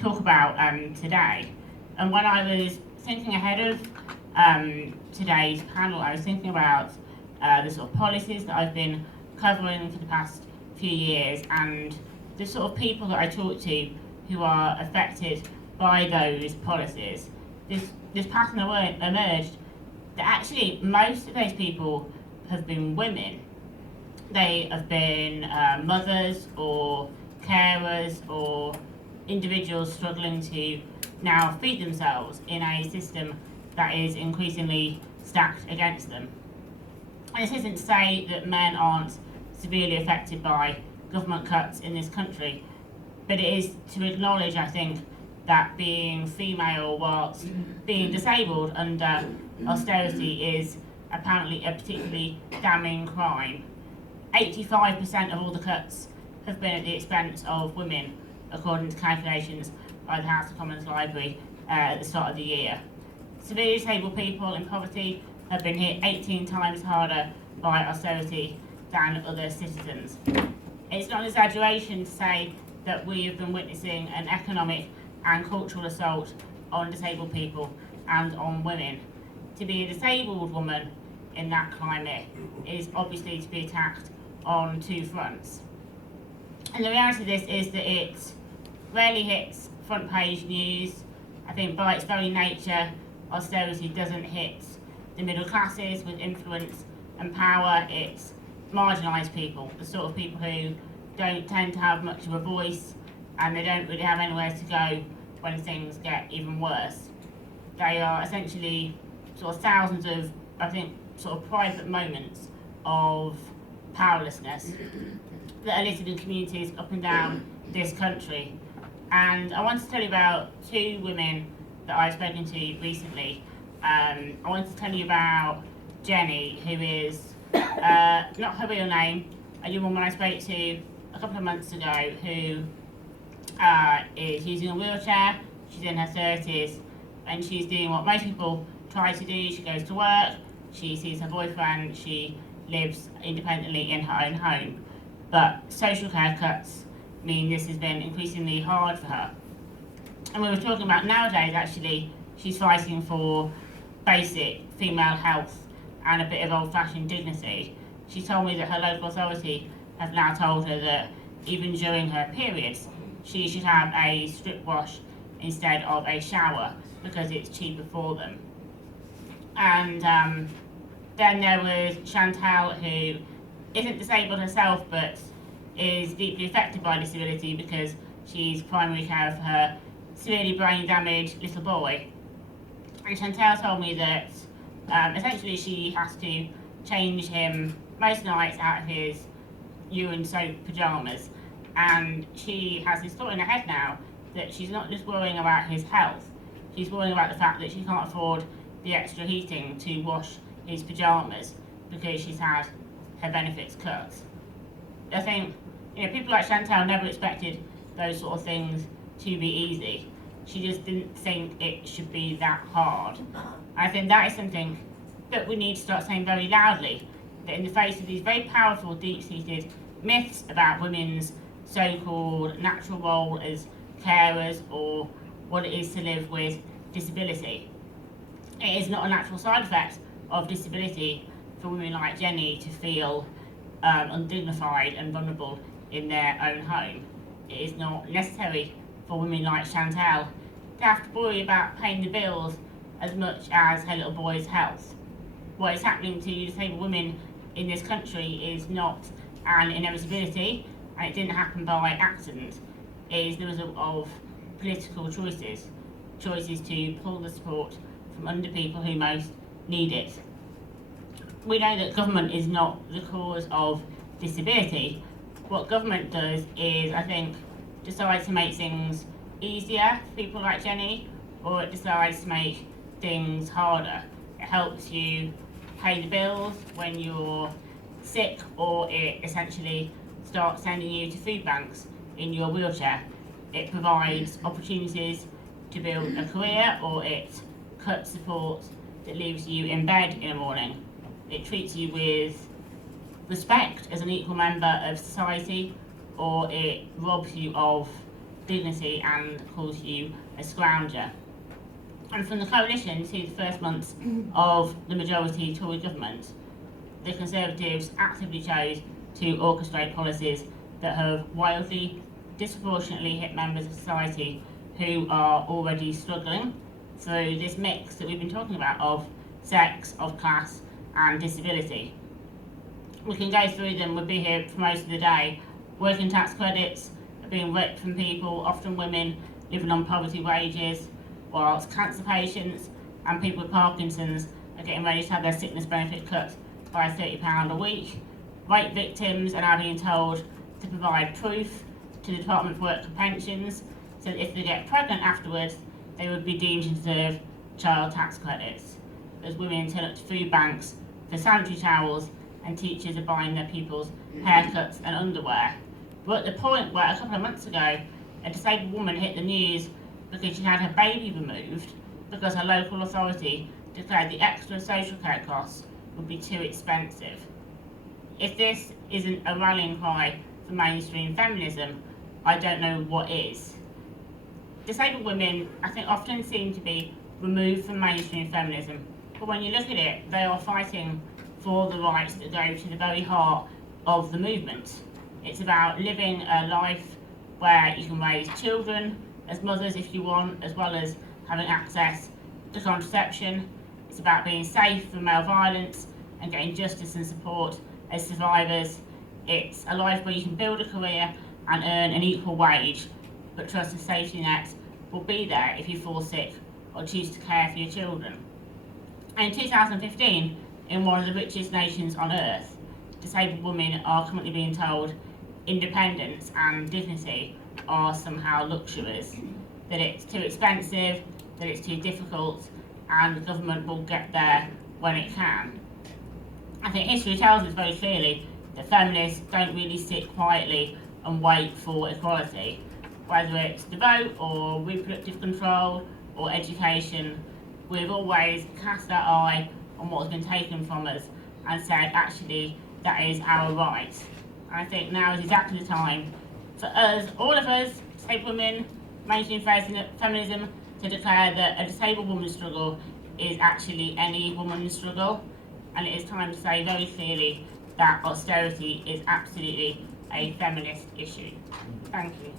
talk about today. And when I was thinking ahead of today's panel, I was thinking about the sort of policies that I've been covering for the past few years and the sort of people that I talk to who are affected by those policies. This pattern emerged that actually most of those people have been women. They have been mothers or carers or individuals struggling to now feed themselves in a system that is increasingly stacked against them. And this isn't to say that men aren't severely affected by government cuts in this country, but it is to acknowledge, I think, that being female whilst being disabled under austerity is apparently a particularly damning crime. 85% of all the cuts have been at the expense of women, according to calculations by the House of Commons Library at the start of the year. Severely disabled people in poverty have been hit 18 times harder by austerity than other citizens. It's not an exaggeration to say that we have been witnessing an economic and cultural assault on disabled people and on women. To be a disabled woman in that climate is obviously to be attacked on two fronts. And the reality of this is that it rarely hits front page news. I think by its very nature, austerity doesn't hit the middle classes with influence and power. It's marginalised people, the sort of people who don't tend to have much of a voice and they don't really have anywhere to go when things get even worse. They are essentially sort of thousands of, I think, sort of private moments of powerlessness that are listed in communities up and down this country. And I wanted to tell you about two women that I've spoken to recently. I wanted to tell you about Jenny, who is not her real name, a young woman I spoke to a couple of months ago who is using a wheelchair. She's in her 30s and she's doing what most people try to do. She goes to work, she sees her boyfriend, she lives independently in her own home. But social care cuts mean this has been increasingly hard for her. And we were talking about nowadays, actually, she's fighting for basic female health and a bit of old-fashioned dignity. She told me that her local authority have now told her that even during her periods, she should have a strip wash instead of a shower because it's cheaper for them. And then there was Chantal, who isn't disabled herself but is deeply affected by disability because she's primary care for her severely brain damaged little boy. And Chantal told me that essentially she has to change him most nights out of his urine soaked pyjamas, and she has this thought in her head now that she's not just worrying about his health, she's worrying about the fact that she can't afford the extra heating to wash his pyjamas because she's had her benefits cut. I think, people like Chantal never expected those sort of things to be easy. She just didn't think it should be that hard. I think that is something that we need to start saying very loudly, that in the face of these very powerful, deep-seated myths about women's so-called natural role as carers or what it is to live with disability, it is not a natural side effect of disability for women like Jenny to feel undignified and vulnerable in their own home. It is not necessary for women like Chantal to have to worry about paying the bills as much as her little boy's health. What is happening to disabled women in this country is not an inevitability, and it didn't happen by accident. It is the result of political choices to pull the support from under people who most need it. We know that government is not the cause of disability. What government does is, I think, decide to make things easier for people like Jenny, or it decides to make things harder. It helps you pay the bills when you're sick, or it essentially starts sending you to food banks in your wheelchair. It provides opportunities to build a career, or it cuts support that leaves you in bed in the morning. It treats you with respect as an equal member of society, or it robs you of dignity and calls you a scrounger. And from the coalition to the first months of the majority Tory government, the Conservatives actively chose to orchestrate policies that have wildly, disproportionately hit members of society who are already struggling through this mix that we've been talking about of sex, of class and disability. We can go through them, we'll be here for most of the day. Working tax credits are being ripped from people, often women living on poverty wages, whilst cancer patients and people with Parkinson's are getting ready to have their sickness benefit cut by £30 a week. Rape victims are now being told to provide proof to the Department for Work and Pensions, so that if they get pregnant afterwards, they would be deemed to deserve child tax credits. As women turn up to food banks for sanitary towels and teachers are buying their pupils haircuts and underwear. We're at the point where a couple of months ago, a disabled woman hit the news because she had her baby removed because her local authority declared the extra social care costs would be too expensive. If this isn't a rallying cry for mainstream feminism, I don't know what is. Disabled women, I think, often seem to be removed from mainstream feminism, but when you look at it, they are fighting for the rights that go to the very heart of the movement. It's about living a life where you can raise children as mothers if you want, as well as having access to contraception. It's about being safe from male violence and getting justice and support as survivors. It's a life where you can build a career and earn an equal wage, but trust a safety net will be there if you fall sick or choose to care for your children. And in 2015, in one of the richest nations on earth, disabled women are currently being told independence and dignity are somehow luxuries, that it's too expensive, that it's too difficult, and the government will get there when it can. I think history tells us very clearly that feminists don't really sit quietly and wait for equality. Whether it's the vote or reproductive control or education, we've always cast our eye on what has been taken from us and said, actually, that is our right. And I think now is exactly the time for us, all of us, disabled women, mainstream feminism, to declare that a disabled woman's struggle is actually any woman's struggle. And it is time to say very clearly that austerity is absolutely a feminist issue. Thank you.